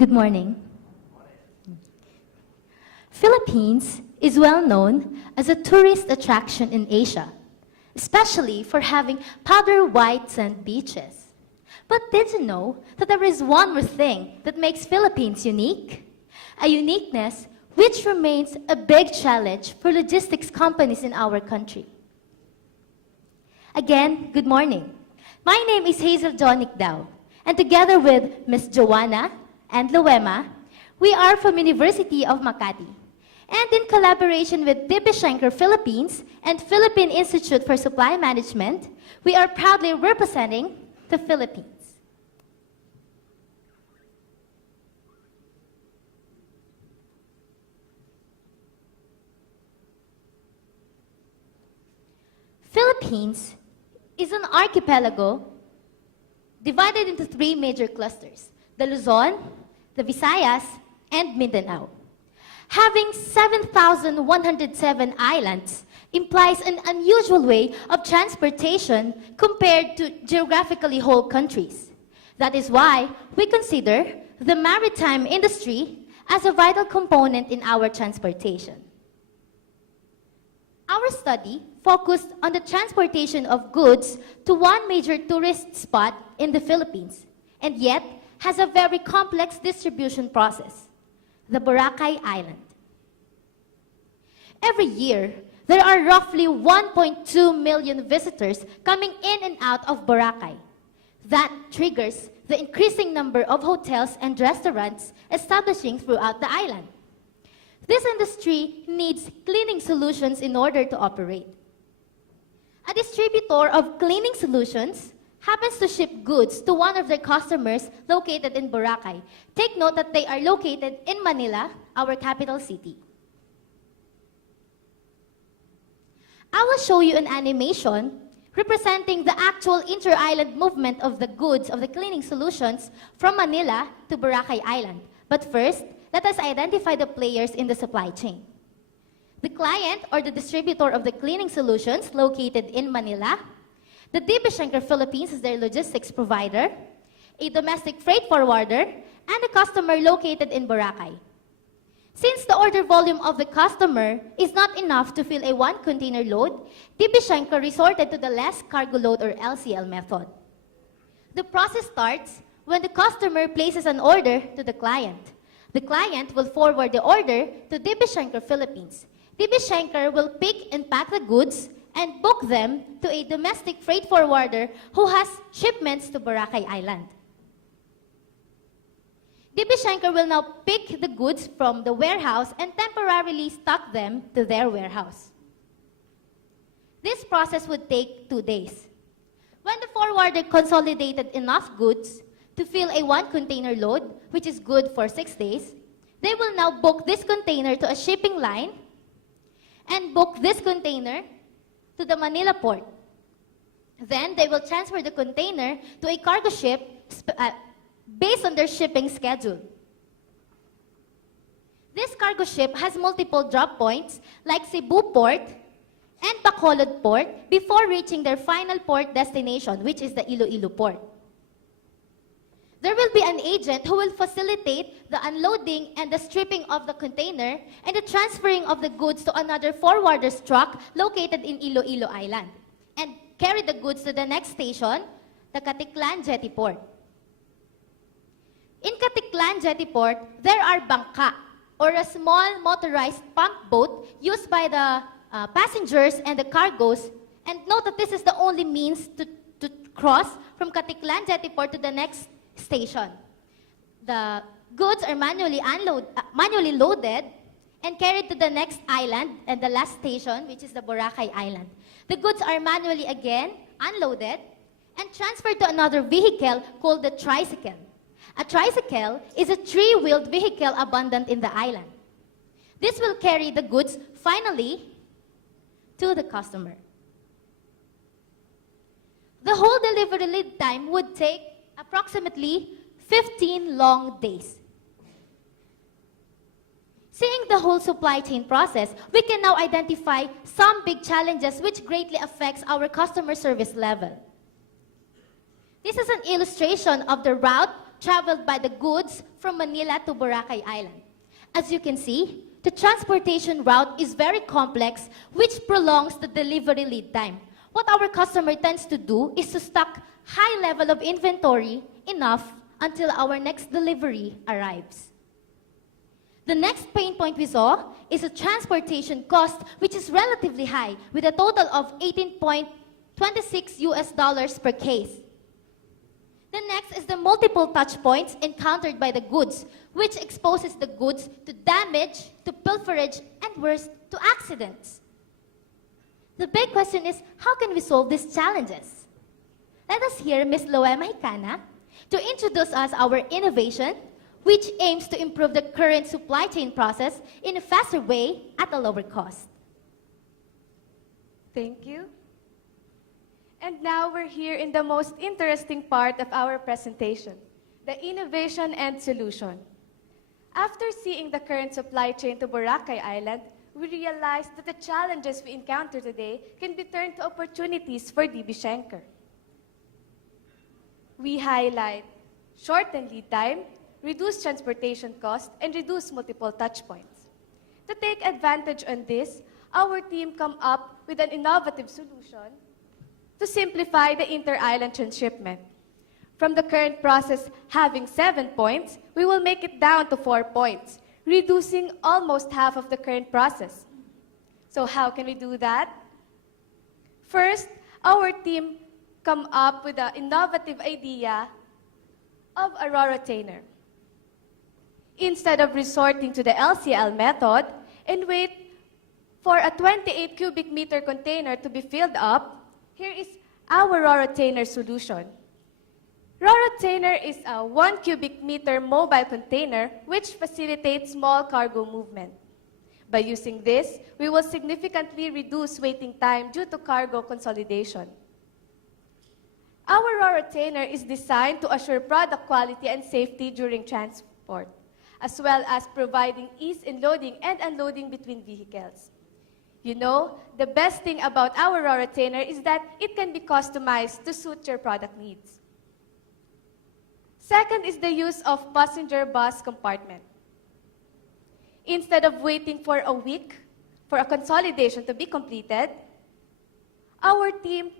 Good morning. Philippines is well known as a tourist attraction in Asia, especially for having powder white sand beaches. But did you know that there is one more thing that makes Philippines unique? A uniqueness which remains a big challenge for logistics companies in our country. Again, good morning. My name is Hazel Jonic Dao, and together with Ms. Joanna and Luema, we are from University of Makati. And in collaboration with DB Schenker Philippines and Philippine Institute for Supply Management, we are proudly representing the Philippines. Philippines is an archipelago divided into three major clusters: the Luzon, the Visayas, and Mindanao. Having 7,107 islands implies an unusual way of transportation compared to geographically whole countries. That is why we consider the maritime industry as a vital component in our transportation. Our study focused on the transportation of goods to one major tourist spot in the Philippines, and yet has a very complex distribution process: the Boracay Island. Every year, there are roughly 1.2 million visitors coming in and out of Boracay. That triggers the increasing number of hotels and restaurants establishing throughout the island. This industry needs cleaning solutions in order to operate. A distributor of cleaning solutions happens to ship goods to one of their customers located in Boracay. Take note that they are located in Manila, our capital city. I will show you an animation representing the actual inter-island movement of the goods of the cleaning solutions from Manila to Boracay Island. But first, let us identify the players in the supply chain. The client or the distributor of the cleaning solutions located in Manila, the DB Schenker Philippines is their logistics provider, a domestic freight forwarder, and a customer located in Boracay. Since the order volume of the customer is not enough to fill a one-container load, DB Schenker resorted to the less cargo load or LCL method. The process starts when the customer places an order to the client. The client will forward the order to DB Schenker Philippines. DB Schenker will pick and pack the goods and book them to a domestic freight forwarder who has shipments to Boracay Island. DB Schenker will now pick the goods from the warehouse and temporarily stock them to their warehouse. This process would take 2 days. When the forwarder consolidated enough goods to fill a one-container load, which is good for 6 days, they will now book this container to a shipping line and book this container to the Manila port. Then they will transfer the container to a cargo ship based on their shipping schedule. This cargo ship has multiple drop points like Cebu Port and Bacolod Port before reaching their final port destination, which is the Iloilo Port. There will be an agent who will facilitate the unloading and the stripping of the container and the transferring of the goods to another forwarder's truck located in Iloilo Island and carry the goods to the next station, the Caticlan Jetty Port. In Caticlan Jetty Port, there are bangka, or a small motorized pump boat used by the passengers and the cargoes. And note that this is the only means to cross from Caticlan Jetty Port to the next station. The goods are manually loaded and carried to the next island and the last station, which is the Boracay Island. The goods are manually again unloaded and transferred to another vehicle called the tricycle. A tricycle is a three-wheeled vehicle abundant in the island. This will carry the goods finally to the customer. The whole delivery lead time would take approximately 15 long days. Seeing the whole supply chain process, we can now identify some big challenges which greatly affects our customer service level. This is an illustration of the route traveled by the goods from Manila to Boracay Island. As you can see, the transportation route is very complex, which prolongs the delivery lead time. What our customer tends to do is to stock high level of inventory enough until our next delivery arrives. The next pain point we saw is the transportation cost, which is relatively high, with a total of 18.26 US dollars per case. The next is the multiple touch points encountered by the goods, which exposes the goods to damage, to pilferage, and worse, to accidents. The big question is, how can we solve these challenges? Let us hear Ms. Loema Hicana to introduce us our innovation, which aims to improve the current supply chain process in a faster way at a lower cost. Thank you. And now we're here in the most interesting part of our presentation, the innovation and solution. After seeing the current supply chain to Boracay Island, we realized that the challenges we encounter today can be turned to opportunities for DB Schenker. We highlight shortened lead time, reduce transportation costs, and reduce multiple touchpoints. To take advantage on this, our team come up with an innovative solution to simplify the inter-island transshipment. From the current process having 7 points, we will make it down to 4 points, reducing almost half of the current process. So how can we do that? First, our team come up with an innovative idea of a rorotainer. Instead of resorting to the LCL method and wait for a 28 cubic meter container to be filled up, here is our rorotainer solution. Rorotainer is a 1 cubic meter mobile container which facilitates small cargo movement. By using this, we will significantly reduce waiting time due to cargo consolidation. Our rorotainer is designed to assure product quality and safety during transport, as well as providing ease in loading and unloading between vehicles. You know, the best thing about our rorotainer is that it can be customized to suit your product needs. Second is the use of passenger bus compartment. Instead of waiting for a week for a consolidation to be completed, our team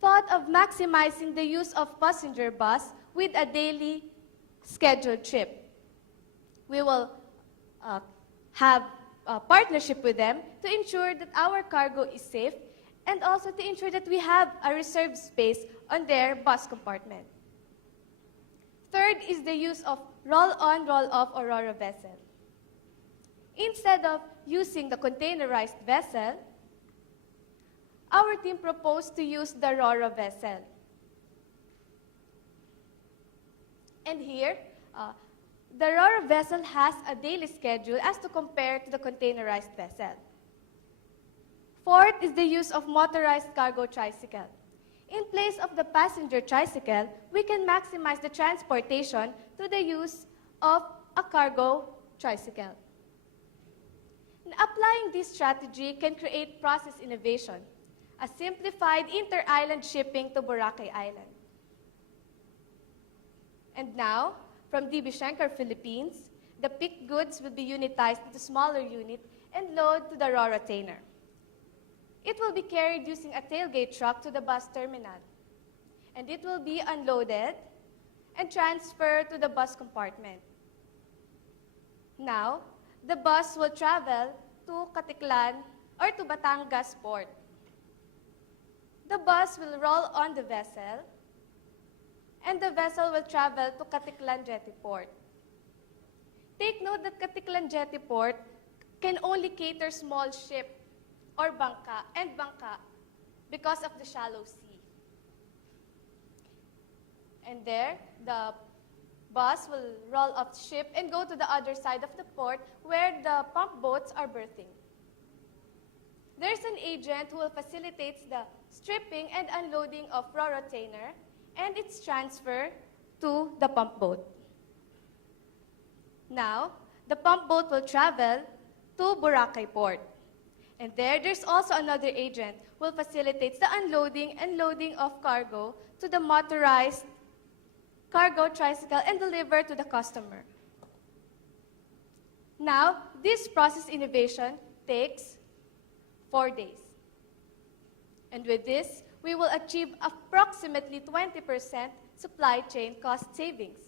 thought of maximizing the use of passenger bus with a daily scheduled trip. We will have a partnership with them to ensure that our cargo is safe and also to ensure that we have a reserved space on their bus compartment. Third is the use of roll-on, roll-off or Roro vessel. Instead of using the containerized vessel, our team proposed to use the Roro vessel. And here, the Roro vessel has a daily schedule as to compare to the containerized vessel. Fourth is the use of motorized cargo tricycle. In place of the passenger tricycle, we can maximize the transportation to the use of a cargo tricycle. And applying this strategy can create process innovation, a simplified inter-island shipping to Boracay Island. And now, from DB Schenker, Philippines, the picked goods will be unitized into smaller unit and load to the rorotainer. It will be carried using a tailgate truck to the bus terminal, and it will be unloaded and transferred to the bus compartment. Now, the bus will travel to Caticlan or to Batangas port. The bus will roll on the vessel, and the vessel will travel to Caticlan Jetty Port. Take note that Caticlan Jetty Port can only cater small ship or bangka because of the shallow sea. And there, the bus will roll off the ship and go to the other side of the port where the pump boats are berthing. There's an agent who will facilitate the stripping and unloading of rorotainer and its transfer to the pump boat. Now, the pump boat will travel to Boracay Port. And there's also another agent who will facilitate the unloading and loading of cargo to the motorized cargo, tricycle, and deliver to the customer. Now, this process innovation takes 4 days. And with this, we will achieve approximately 20% supply chain cost savings.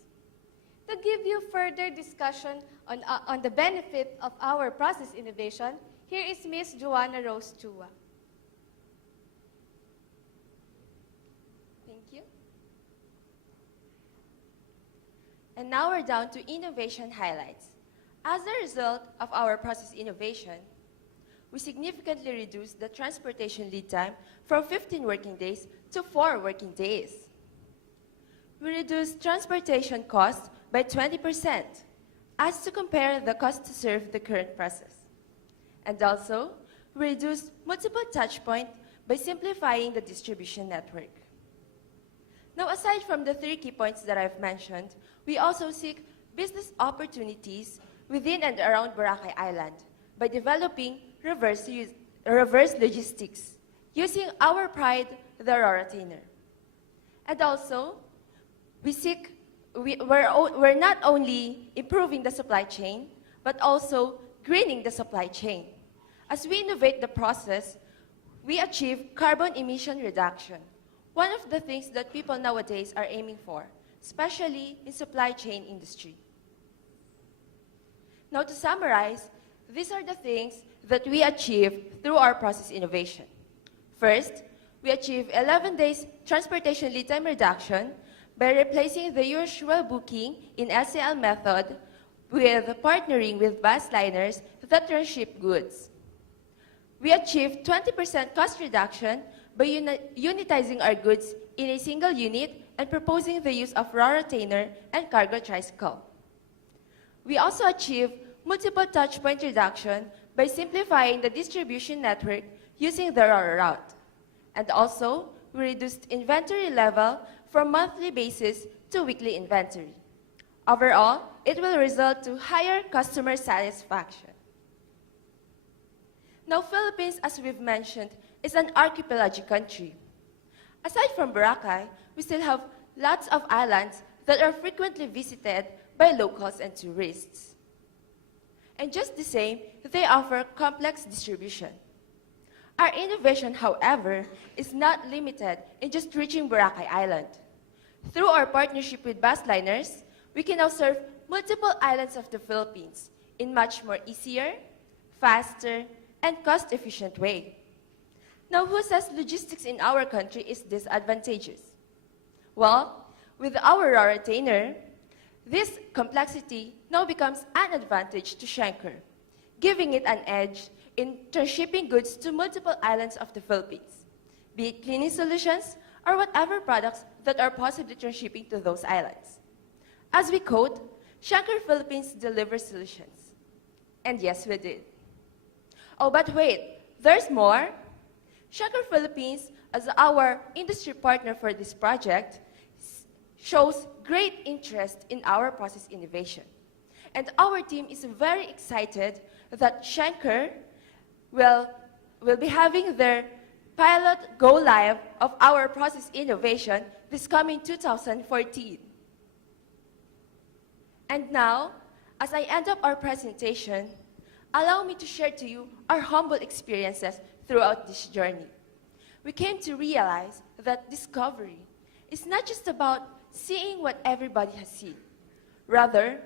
To give you further discussion on the benefit of our process innovation, here is Ms. Joanna Rose Chua. Thank you. And now we're down to innovation highlights. As a result of our process innovation, we significantly reduced the transportation lead time from 15 working days to 4 working days. We reduced transportation costs by 20%, as to compare the cost to serve the current process. And also, we reduced multiple touchpoints by simplifying the distribution network. Now, aside from the 3 key points that I've mentioned, we also seek business opportunities within and around Boracay Island by developing reverse logistics using our pride, the Roratainer. And also, we're not only improving the supply chain, but also greening the supply chain. As we innovate the process, we achieve carbon emission reduction, one of the things that people nowadays are aiming for, especially in supply chain industry. Now, to summarize, these are the things that we achieve through our process innovation. First, we achieve 11 days transportation lead time reduction by replacing the usual booking in SCL method with partnering with bus liners that transship goods. We achieve 20% cost reduction by unitizing our goods in a single unit and proposing the use of Roratainer and cargo tricycle. We also achieve multiple touchpoint reduction by simplifying the distribution network using the Rora route. And also, we reduced inventory level from monthly basis to weekly inventory. Overall, it will result to higher customer satisfaction. Now, Philippines, as we've mentioned, is an archipelagic country. Aside from Boracay, we still have lots of islands that are frequently visited by locals and tourists. And just the same, they offer complex distribution. Our innovation, however, is not limited in just reaching Boracay Island. Through our partnership with bus liners, we can now serve multiple islands of the Philippines in much more easier, faster, and cost-efficient way. Now, who says logistics in our country is disadvantageous? Well, with our Roratainer, this complexity now becomes an advantage to Schenker, giving it an edge in transshipping goods to multiple islands of the Philippines, be it cleaning solutions or whatever products that are possibly transshipping to those islands. As we quote, Schenker Philippines delivers solutions. And yes, we did. Oh, but wait, there's more. Schenker Philippines, as our industry partner for this project, shows great interest in our process innovation. And our team is very excited that Schenker will be having their pilot go live of our process innovation this coming 2014. And now, as I end up our presentation, allow me to share to you our humble experiences throughout this journey. We came to realize that discovery is not just about seeing what everybody has seen, rather,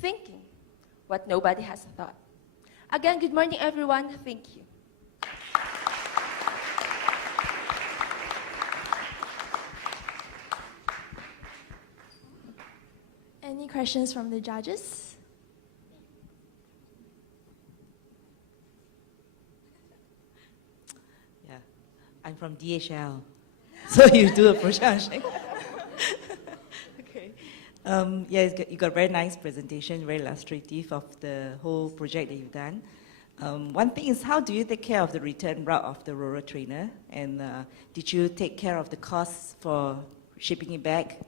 thinking what nobody has thought. Again, good morning, everyone. Thank you. Any questions from the judges? Yeah, I'm from DHL. So you do a project. Okay. Yeah, you got a very nice presentation, very illustrative of the whole project that you've done. One thing is, how do you take care of the return route of the Roratainer? And did you take care of the costs for shipping it back?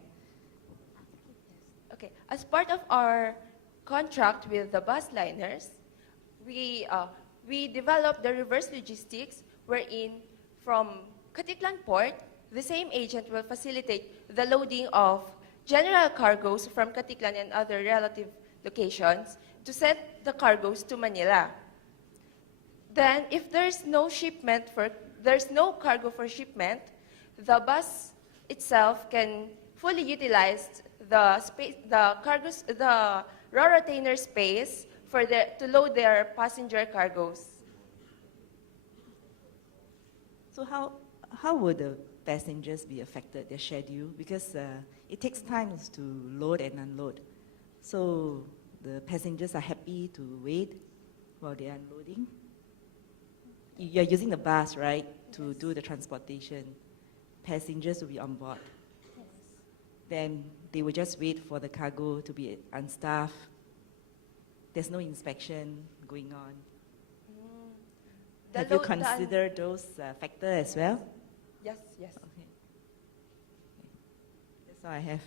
Okay, as part of our contract with the bus liners, we developed the reverse logistics wherein from Katiklan Port, the same agent will facilitate the loading of general cargoes from Katiklan and other relative locations to send the cargoes to Manila. Then, if there's no cargo for shipment, the bus itself can fully utilize the raw retainer space to load their passenger cargoes. So how would the passengers be affected, their schedule? Because it takes time to load and unload. So the passengers are happy to wait while they are unloading? You're using the bus, right, to do the transportation. Passengers will be on board. Then they will just wait for the cargo to be unstaffed. There's no inspection going on. Have you considered those factors as well? Yes, yes. Okay. That's all I have.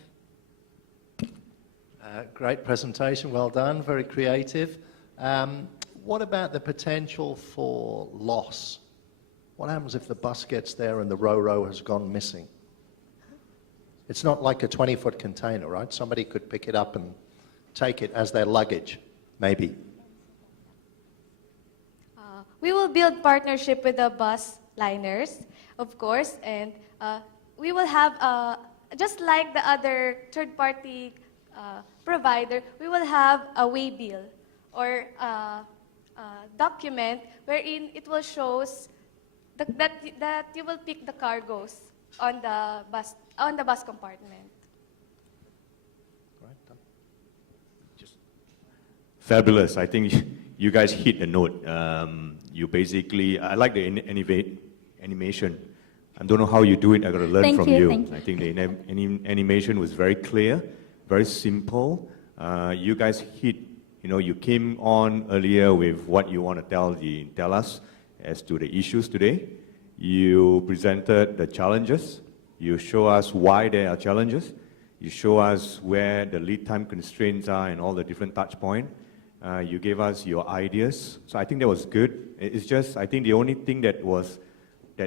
Great presentation, well done, very creative. What about the potential for loss? What happens if the bus gets there and the Ro-Ro has gone missing? It's not like a 20-foot container, right? Somebody could pick it up and take it as their luggage, maybe. We will build partnership with the bus liners, of course, and we will have, just like the other third-party provider, we will have a waybill or document wherein it will show that you will pick the cargoes on the bus compartment. Right, done. Fabulous. I think you guys hit a note. You basically, I like the animation. I don't know how you do it. I got to learn Thank from you, you. thank you. I think the animation was very clear, very simple. You guys hit, you came on earlier with what you want to tell us as to the issues today. You presented the challenges. You show us why there are challenges. You show us where the lead time constraints are and all the different touch points. You gave us your ideas. So I think that was good. It's just, I think the only thing that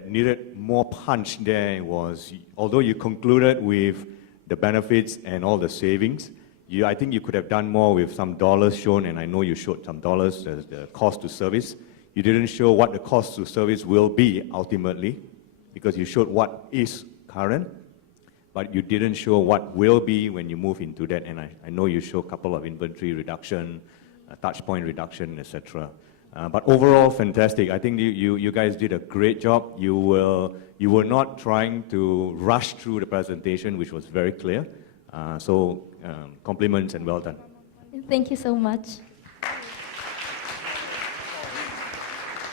needed more punch there was, although you concluded with the benefits and all the savings, I think you could have done more with some dollars shown, and I know you showed some dollars as the cost to service. You didn't show what the cost to service will be ultimately, because you showed what is current, but you didn't show what will be when you move into that. And I know you show a couple of inventory reduction, touch point reduction, etc. But overall, fantastic. I think you guys did a great job. You were not trying to rush through the presentation, which was very clear. So compliments and well done. Thank you so much.